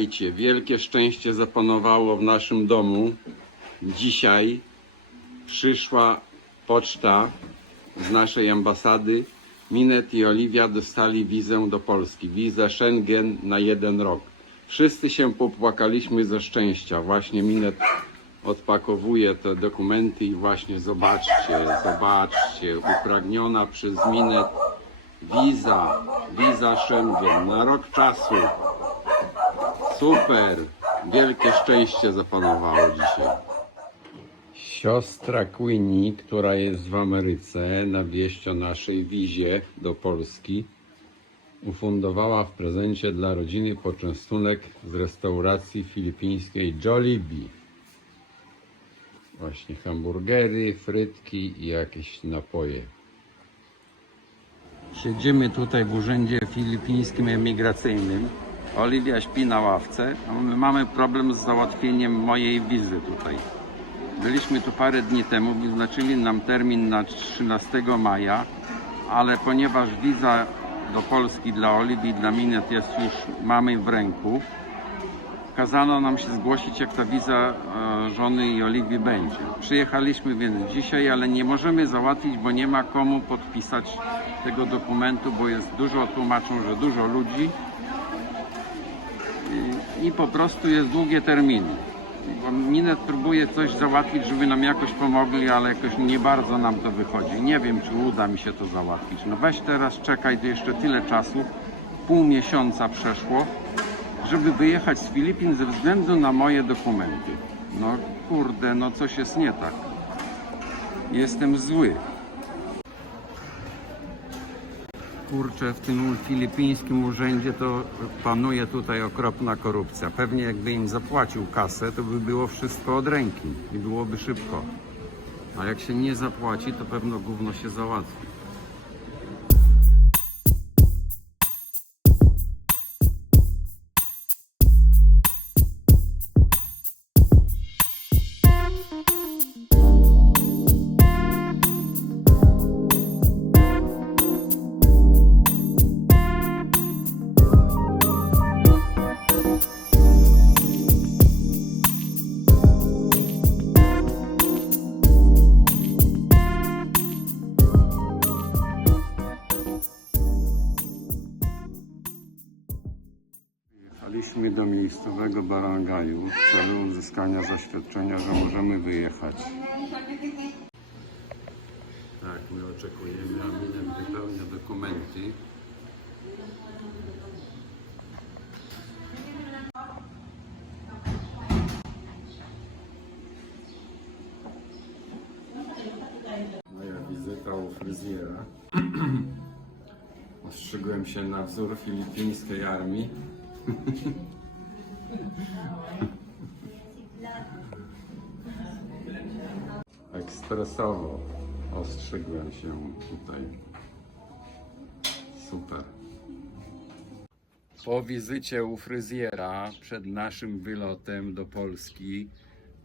Słuchajcie, wielkie szczęście zapanowało w naszym domu. Dzisiaj przyszła poczta z naszej ambasady. Minet i Oliwia dostali wizę do Polski. Wizę Schengen na jeden rok. Wszyscy się popłakaliśmy ze szczęścia. Właśnie Minet odpakowuje te dokumenty i właśnie zobaczcie, zobaczcie, upragniona przez Minet wiza, wiza Schengen na rok czasu. Super! Wielkie szczęście zapanowało dzisiaj. Siostra Queenie, która jest w Ameryce, na wieść o naszej wizie do Polski, ufundowała w prezencie dla rodziny poczęstunek z restauracji filipińskiej Jollibee. Właśnie hamburgery, frytki i jakieś napoje. Siedzimy tutaj w urzędzie filipińskim emigracyjnym. Oliwia śpi na ławce. a My mamy problem z załatwieniem mojej wizy tutaj. Byliśmy tu parę dni temu, wyznaczyli nam termin na 13 maja, ale ponieważ wiza do Polski dla Oliwii dla Minet jest już mamy w ręku, kazano nam się zgłosić, jak ta wiza e, żony i Oliwii będzie. Przyjechaliśmy więc dzisiaj, ale nie możemy załatwić, bo nie ma komu podpisać tego dokumentu, bo jest dużo, tłumaczą, że dużo ludzi i, po prostu jest długie terminy. Minet próbuje coś załatwić, żeby nam jakoś pomogli, ale jakoś nie bardzo nam to wychodzi. Nie wiem, czy uda mi się to załatwić. No weź teraz czekaj, to jeszcze tyle czasu, pół miesiąca przeszło, żeby wyjechać z Filipin ze względu na moje dokumenty. No kurde, no coś jest nie tak. Jestem zły. Kurczę, w tym filipińskim urzędzie to panuje tutaj okropna korupcja. Pewnie jakby im zapłacił kasę, to by było wszystko od ręki i byłoby szybko. A jak się nie zapłaci, to pewno gówno się załatwi. Jechaliśmy do miejscowego barangaju w celu uzyskania zaświadczenia, że możemy wyjechać. Tak, my oczekujemy, a Minem wypełnia dokumenty. Moja wizyta u fryzjera. Ostrzygłem się na wzór filipińskiej armii. Ekspresowo ostrzygłem się tutaj. Super. Po wizycie u fryzjera przed naszym wylotem do Polski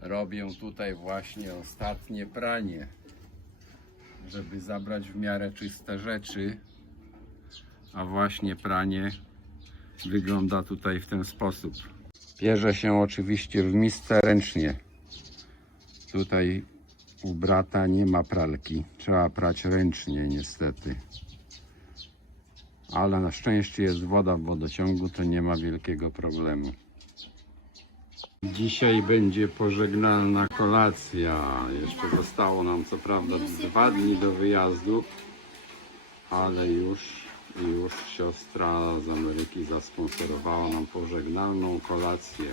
robię tutaj właśnie ostatnie pranie, żeby zabrać w miarę czyste rzeczy. A właśnie pranie wygląda tutaj w ten sposób. Pierze się oczywiście w misce ręcznie. Tutaj u brata nie ma pralki. Trzeba prać ręcznie niestety. Ale na szczęście jest woda w wodociągu, to nie ma wielkiego problemu. Dzisiaj będzie pożegnalna kolacja. Jeszcze zostało nam co prawda dwa dni do wyjazdu, ale już, już siostra z Ameryki zasponsorowała nam pożegnalną kolację.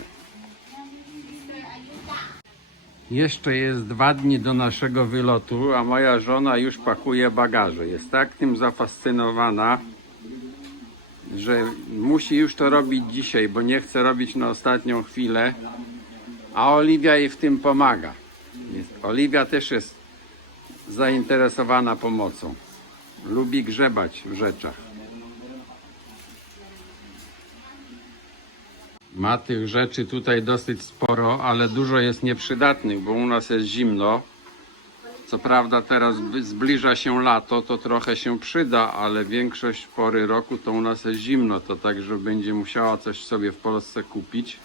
Jeszcze jest dwa dni do naszego wylotu, a moja żona już pakuje bagaże. Jest tak tym zafascynowana, że musi już to robić dzisiaj, bo nie chce robić na ostatnią chwilę, a Oliwia jej w tym pomaga. Oliwia też jest zainteresowana pomocą. Lubi grzebać w rzeczach. Ma tych rzeczy tutaj dosyć sporo, ale dużo jest nieprzydatnych, bo u nas jest zimno. Co prawda teraz zb- zbliża się lato, to trochę się przyda, ale większość pory roku to u nas jest zimno, to także będzie musiała coś sobie w Polsce kupić.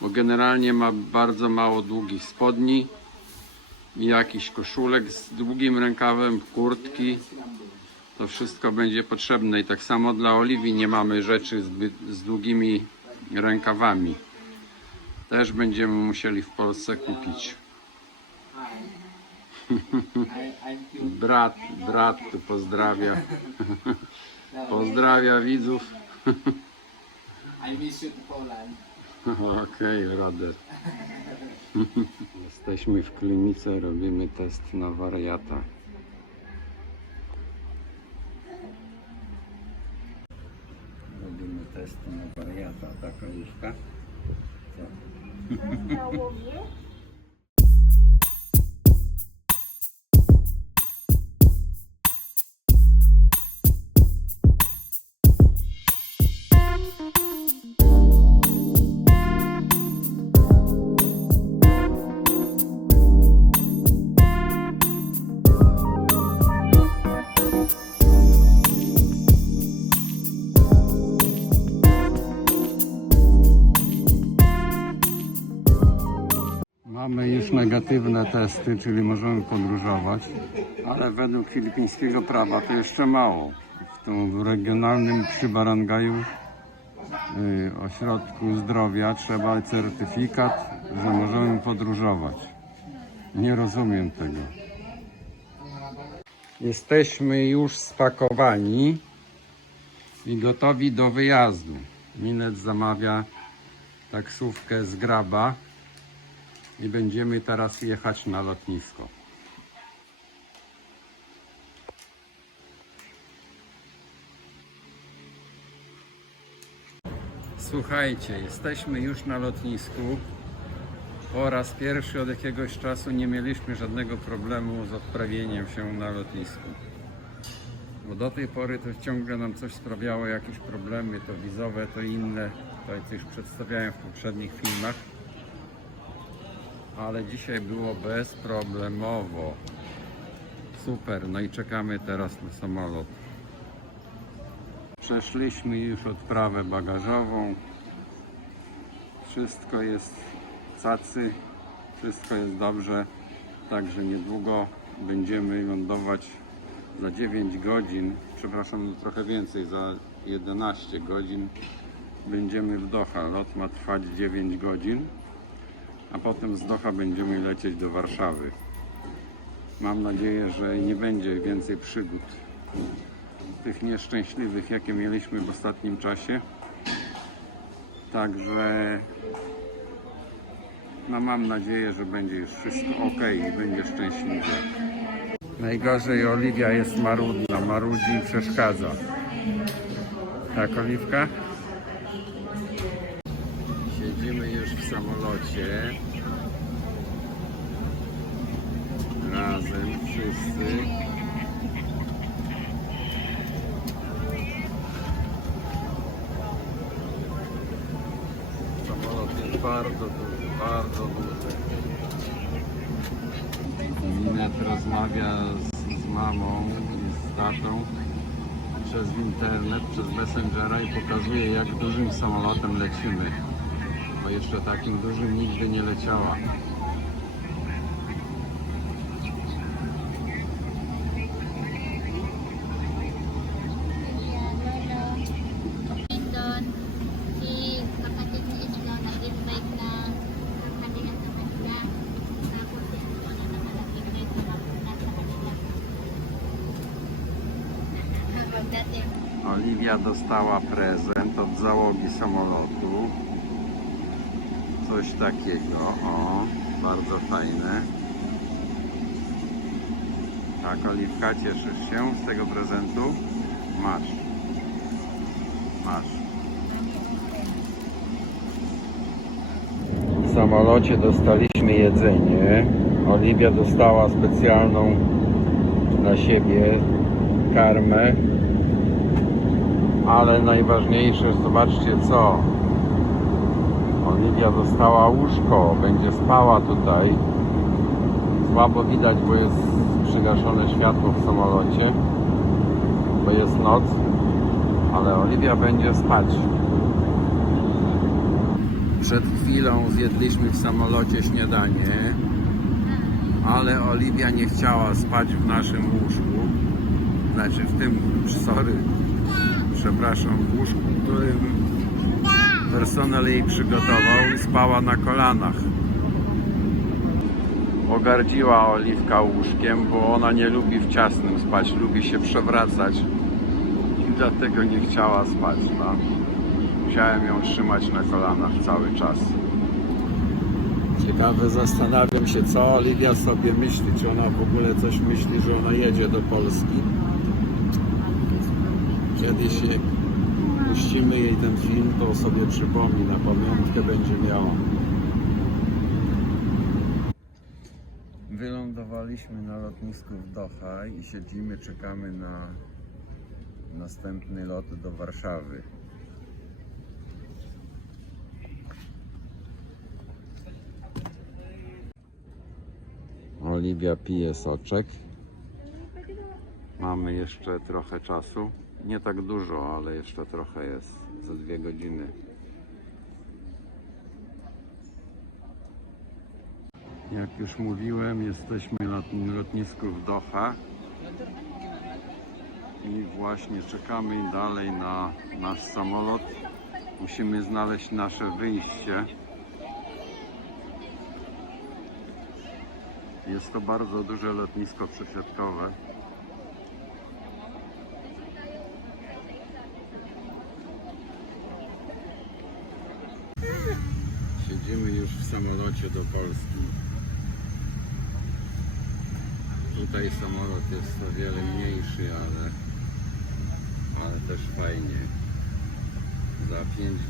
Bo generalnie ma bardzo mało długich spodni jakiś koszulek z długim rękawem, kurtki. To wszystko będzie potrzebne i tak samo dla Oliwii nie mamy rzeczy z długimi rękawami. Też będziemy musieli w Polsce kupić. Brat, brat tu pozdrawia. Pozdrawia widzów. I miss you to Poland. Okej, brother. Jesteśmy w klinice, robimy test na wariata. Robimy test na wariata, tak Mamy już negatywne testy, czyli możemy podróżować, ale według filipińskiego prawa to jeszcze mało. W tym regionalnym przy Barangaju y, ośrodku zdrowia trzeba certyfikat, że możemy podróżować. Nie rozumiem tego. Jesteśmy już spakowani i gotowi do wyjazdu. Minet zamawia taksówkę z Graba i będziemy teraz jechać na lotnisko. Słuchajcie, jesteśmy już na lotnisku. Po raz pierwszy od jakiegoś czasu nie mieliśmy żadnego problemu z odprawieniem się na lotnisku. Bo do tej pory to ciągle nam coś sprawiało, jakieś problemy, to wizowe, to inne, to co już przedstawiałem w poprzednich filmach ale dzisiaj było bezproblemowo. Super, no i czekamy teraz na samolot. Przeszliśmy już odprawę bagażową. Wszystko jest cacy, wszystko jest dobrze. Także niedługo będziemy lądować za 9 godzin, przepraszam, no trochę więcej, za 11 godzin będziemy w Doha. Lot ma trwać 9 godzin a potem z będziemy lecieć do Warszawy. Mam nadzieję, że nie będzie więcej przygód tych nieszczęśliwych, jakie mieliśmy w ostatnim czasie. Także no mam nadzieję, że będzie już wszystko ok i będzie szczęśliwie. Najgorzej Oliwia jest marudna, marudzi i przeszkadza. Tak, Oliwka? Siedzimy już w samolocie. Razem wszyscy. Samolot jest bardzo duży, bardzo duży. Minet rozmawia z, z mamą i z tatą przez internet, przez Messengera i pokazuje jak dużym samolotem lecimy bo jeszcze takim dużym nigdy nie leciała. Oliwia dostała prezent od załogi samolotu. Coś takiego, o, bardzo fajne. Tak, Oliwka, cieszysz się z tego prezentu? Masz. Masz. W samolocie dostaliśmy jedzenie. Oliwia dostała specjalną dla siebie karmę. Ale najważniejsze, zobaczcie co. Oliwia dostała łóżko, będzie spała tutaj. Słabo widać, bo jest przygaszone światło w samolocie, bo jest noc, ale Oliwia będzie spać. Przed chwilą zjedliśmy w samolocie śniadanie, ale Oliwia nie chciała spać w naszym łóżku. Znaczy w tym, sorry, przepraszam, w łóżku, którym personel jej przygotował i spała na kolanach. Ogardziła Oliwka łóżkiem, bo ona nie lubi w ciasnym spać, lubi się przewracać i dlatego nie chciała spać. No. Musiałem ją trzymać na kolanach cały czas. Ciekawe, zastanawiam się, co Oliwia sobie myśli. Czy ona w ogóle coś myśli, że ona jedzie do Polski? Kiedy się puścimy jej ten film, to sobie przypomni, na pamiątkę będzie miała. Wylądowaliśmy na lotnisku w Doha i siedzimy, czekamy na następny lot do Warszawy. Oliwia pije soczek. Mamy jeszcze trochę czasu. Nie tak dużo, ale jeszcze trochę jest. Za dwie godziny. Jak już mówiłem, jesteśmy na lotnisku w Doha. I właśnie czekamy dalej na nasz samolot. Musimy znaleźć nasze wyjście. Jest to bardzo duże lotnisko przesiadkowe. Siedzimy już w samolocie do Polski. Tutaj samolot jest o wiele mniejszy, ale, ale też fajnie. Za 5,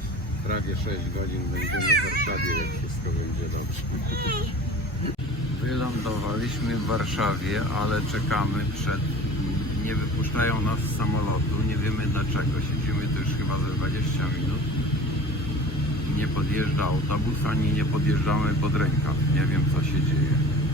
prawie 6 godzin będziemy w Warszawie, jak wszystko będzie dobrze. Wylądowaliśmy w Warszawie, ale czekamy przed. Nie wypuszczają nas z samolotu. Nie wiemy dlaczego. Siedzimy tu już chyba ze 20 minut. Nie podjeżdża autobus, ani nie podjeżdżamy pod rękaw. Nie wiem co się dzieje.